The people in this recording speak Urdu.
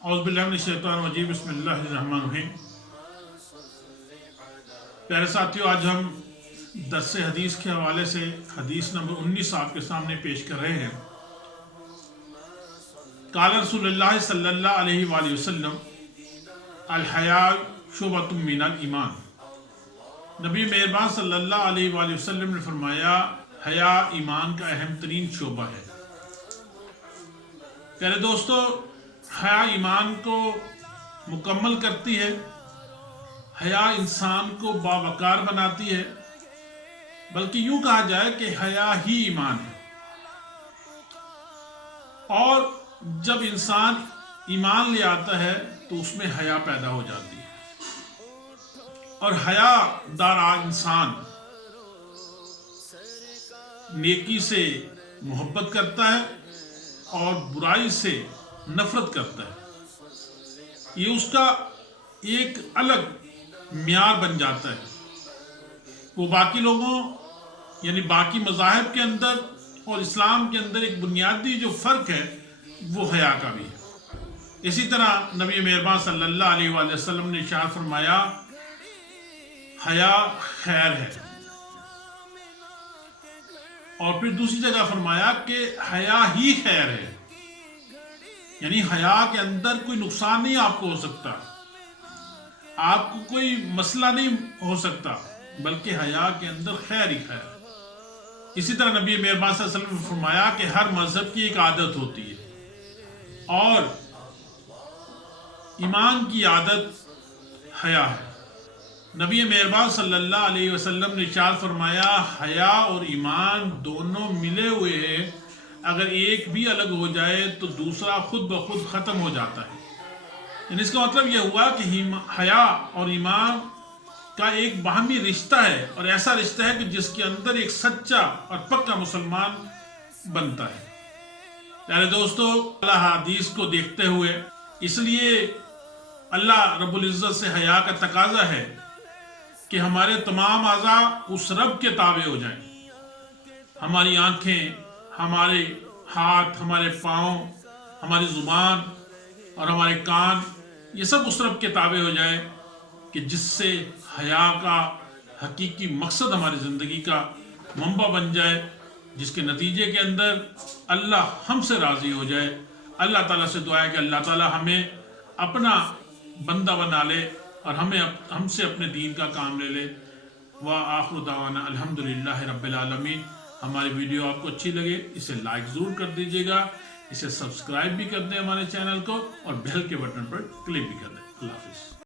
اعوذ باللہ من الشیطان الرجیم بسم اللہ الرحمن الرحیم۔ پیارے ساتھیو، آج ہم درس حدیث کے حوالے سے حدیث نمبر 19 آپ کے سامنے پیش کر رہے ہیں۔ قال رسول اللہ صلی اللہ علیہ وآلہ وسلم الحیاء شعبۃ من الایمان۔ نبی مہربان صلی اللہ علیہ وآلہ وسلم نے فرمایا حیا ایمان کا اہم ترین شعبہ ہے۔ پیارے دوستو، حیا ایمان کو مکمل کرتی ہے، حیا انسان کو باوقار بناتی ہے، بلکہ یوں کہا جائے کہ حیا ہی ایمان ہے۔ اور جب انسان ایمان لے آتا ہے تو اس میں حیا پیدا ہو جاتی ہے، اور حیا دار انسان نیکی سے محبت کرتا ہے اور برائی سے نفرت کرتا ہے۔ یہ اس کا ایک الگ معیار بن جاتا ہے۔ وہ باقی لوگوں یعنی باقی مذاہب کے اندر اور اسلام کے اندر ایک بنیادی جو فرق ہے وہ حیا کا بھی ہے۔ اسی طرح نبی مہربان صلی اللہ علیہ وآلہ وسلم نے ارشاد فرمایا حیا خیر ہے، اور پھر دوسری جگہ فرمایا کہ حیا ہی خیر ہے، یعنی حیا کے اندر کوئی نقصان نہیں آپ کو ہو سکتا، آپ کو کوئی مسئلہ نہیں ہو سکتا، بلکہ حیا کے اندر خیر ہی خیر۔ اسی طرح نبی مہربان صلی اللہ علیہ وسلم نے فرمایا کہ ہر مذہب کی ایک عادت ہوتی ہے، اور ایمان کی عادت حیا ہے۔ نبی مہربان صلی اللہ علیہ وسلم نے ارشاد فرمایا حیا اور ایمان دونوں ملے ہوئے ہیں، اگر ایک بھی الگ ہو جائے تو دوسرا خود بخود ختم ہو جاتا ہے۔ یعنی اس کا مطلب یہ ہوا کہ حیا اور ایمان کا ایک باہمی رشتہ ہے، اور ایسا رشتہ ہے کہ جس کے اندر ایک سچا اور پکا مسلمان بنتا ہے۔ پیارے دوستو، اللہ حدیث کو دیکھتے ہوئے اس لیے اللہ رب العزت سے حیا کا تقاضا ہے کہ ہمارے تمام اعضاء اس رب کے تابع ہو جائیں۔ ہماری آنکھیں، ہمارے ہاتھ، ہمارے پاؤں، ہماری زبان اور ہمارے کان، یہ سب اس رب کے تابع ہو جائیں کہ جس سے حیا کا حقیقی مقصد ہماری زندگی کا منبع بن جائے، جس کے نتیجے کے اندر اللہ ہم سے راضی ہو جائے۔ اللہ تعالیٰ سے دعا ہے کہ اللہ تعالیٰ ہمیں اپنا بندہ بنا لے اور ہم سے اپنے دین کا کام لے لے۔ وآخر دعوانا الحمدللہ رب العالمین۔ ہماری ویڈیو آپ کو اچھی لگے اسے لائک ضرور کر دیجیے گا، اسے سبسکرائب بھی کر دیں ہمارے چینل کو، اور بیل کے بٹن پر کلک بھی کر دیں۔ اللہ حافظ۔